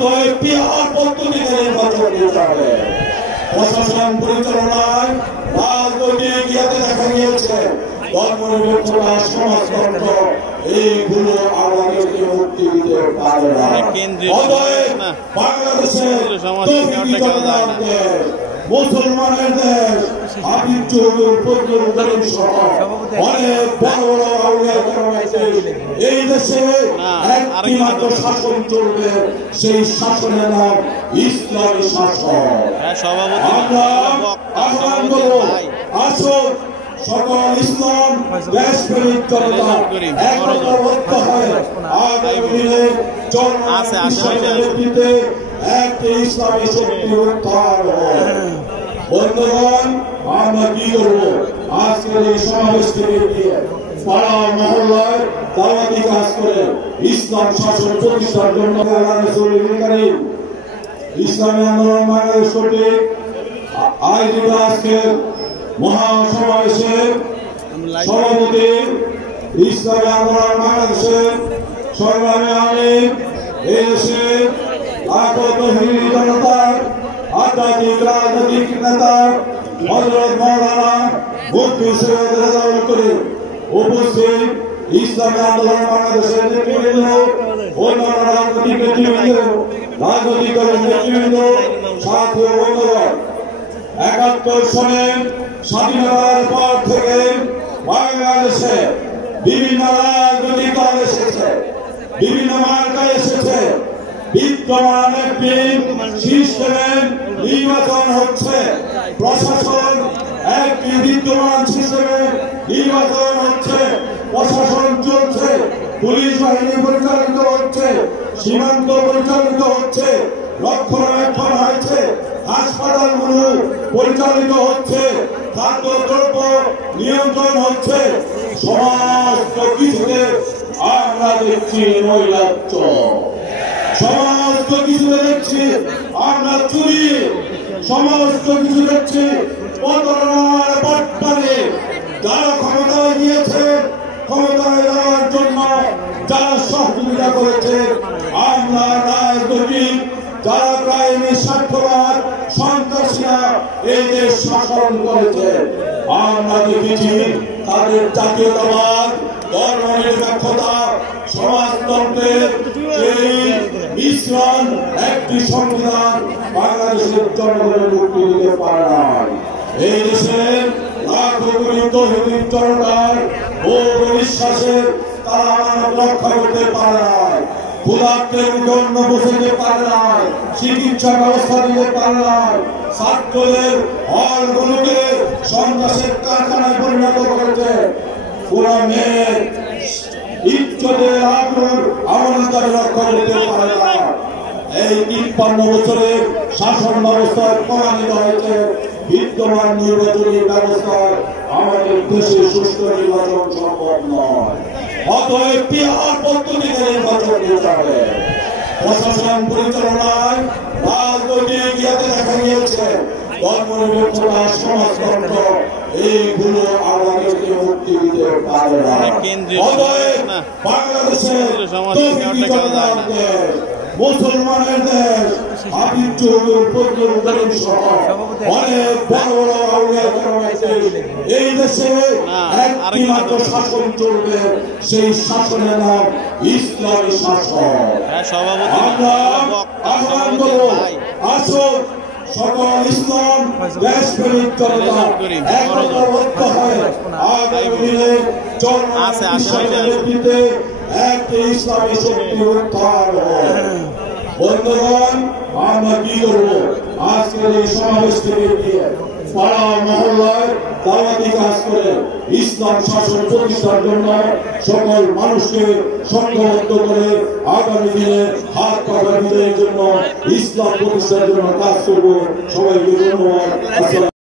অতএব পিয়ার পদ্ধতিতে নির্বাচন দিতে হবে। প্রশাসন পরিচালনায় রাজনৈতিক ইয়াতে দেখা গিয়েছে ধর্মনিরপেক্ষতা, সমাজতন্ত্র এইগুলো আমাদেরকে মুক্তি দিতে পারে না। অতএব বাংলাদেশের মুসলমানের দেশ, হাবিব চৌধুরী, ফজলুল করিম সহ অনেক বড় বড় আউলিয়া এই দেশে একটি মাত্র শাসন চলবে, সেই শাসনের নাম ইসলামী শাসন। আমরা আহ্বান করব, আসুন সকল ইসলাম দেশপ্রেমিক জনতা একতাবদ্ধ হয়ে আগামী দিনে নেতৃত্বে একটি ইসলামী শক্তি উত্থান হবে। বন্ধুগণ, আমরা কি করবো? আজকের এই সমাবেশ থেকে গিয়ে পাড়া মহল্লায় দাওয়াতি কাজ করে ইসলাম শাসন প্রতিষ্ঠার জন্য ইসলামী আন্দোলন বাংলাদেশ কর্তৃক আয়োজিত আজকের মহাসমাবেশের সভাপতি ইসলামী আন্দোলন বাংলাদেশের সংগ্রামী আমির, এদেশের লাখো তৌহিদি জনতার আধ্যাত্মিক রাজনৈতিক নেতা হযরত মাওলানা মুফতি সৈয়দ রেজাউল করিম উপস্থিত ইসলামী আন্দোলন বাংলাদেশের নেতৃবৃন্দ, অন্যান্য রাজনৈতিক নেতৃবৃন্দ, রাজনৈতিক দলের নেতৃবৃন্দ, সাথী ও বন্ধুগণ, ৭১ সনে স্বাধীনতার পর থেকে বাংলাদেশে বিভিন্ন রাজনৈতিক দল এসেছে, বিভিন্ন মার্কা এসেছে, বিদ্যমান একটি সিস্টেমের নির্বাচন হচ্ছে, প্রশাসন একটি বিদ্যমান সিস্টেমের নির্বাচন হচ্ছে, প্রশাসন চলছে, পুলিশ বাহিনী পরিচালিত হচ্ছে, সীমান্ত পরিচালিত হচ্ছে, রক্ষণাবেক্ষণ হয়েছে, হাসপাতালগুলো পরিচালিত হচ্ছে, খাদ্যদ্রব্য নিয়ন্ত্রণ হচ্ছে, সমস্ত কিছুতে আমরা দেখছি নৈরাজ্য, সমস্ত কিছু দেখছি আমরা চুরি, সমস্ত কিছু দেখছি প্রতারণার বাটপারে। যারা ক্ষমতায় গিয়েছে, ক্ষমতায় যাওয়ার জন্য যারা সহযোগিতা করেছে, আমরা রাজনৈতিক যারা আইনি স্বার্থবাদ সন্ত্রাসীরা এই দেশ শাসন করেছে, আমরা দেখেছি তাদের জাতীয়তাবাদ, ধর্মনিরপেক্ষতা, সমাজতন্ত্রের এই মিশ্রণ একটি সংবিধান বাংলাদেশের জনগণের মুক্তি দিতে পারে নাই। এই দেশের লাখো কোটি তৌহিদি জনতার ভোগ বিশ্বাসের তারা আমানত রক্ষা করতে পারে নাই, ক্ষুধার্তের মুখে অন্ন বসাতে পারে নাই, চিকিৎসা ব্যবস্থা দিতে পারে নাই, ছাত্রদের হলগুলোকে সন্ত্রাসের কারখানায় পরিণত করেছে, পুরো মেয়ের ইজ্জতের আগ্রহ আমানতদারি রক্ষা করতে পারে না। এই ৫৩ বছরের শাসন ব্যবস্থায় প্রমাণিত হয়েছে বিদ্যমান নির্বাচনী ব্যবস্থায় আমাদের দেশে সুষ্ঠু নির্বাচন সম্ভব নয়। অতএব পিয়ার পদ্ধতিতে নির্বাচন দিতে হবে। প্রশাসন পরিচালনায় রাজনৈতিক ইয়াতে দেখা গিয়েছে ধর্মনিরপেক্ষতা, সমাজতন্ত্র এইগুলো আমাদেরকে মুক্তি দিতে পারে না। অতএব বাংলাদেশের তৌহিদি জনতার দেশ, মুসলমানের দেশ, হাবিব চৌধুরী, ফজলুল করিম সহ অনেক বড় বড় আউলিয়া এই দেশে একটি মাত্র শাসন চলবে, সেই শাসনের নাম ইসলামী শাসন। আমরা আহ্বান করব, আসুন সকল ইসলাম দেশপ্রেমিক জনতা একতাবদ্ধ হয়ে আগামী দিনে নেতৃত্বে একটি ইসলামী শক্তি উত্থান হবে। বন্ধুগণ, আমরা কি করবো? আজকের এই সমাবেশ থেকে গিয়ে পাড়া মহল্লায় দাওয়াতি কাজ করে ইসলাম শাসন প্রতিষ্ঠার জন্য সকল মানুষকে সংঘবদ্ধ করে আগামী দিনে হাত পাখা বিজয়ের জন্য, ইসলাম প্রতিষ্ঠার জন্য কাজ করবো। সবাইকে ধন্যবাদ।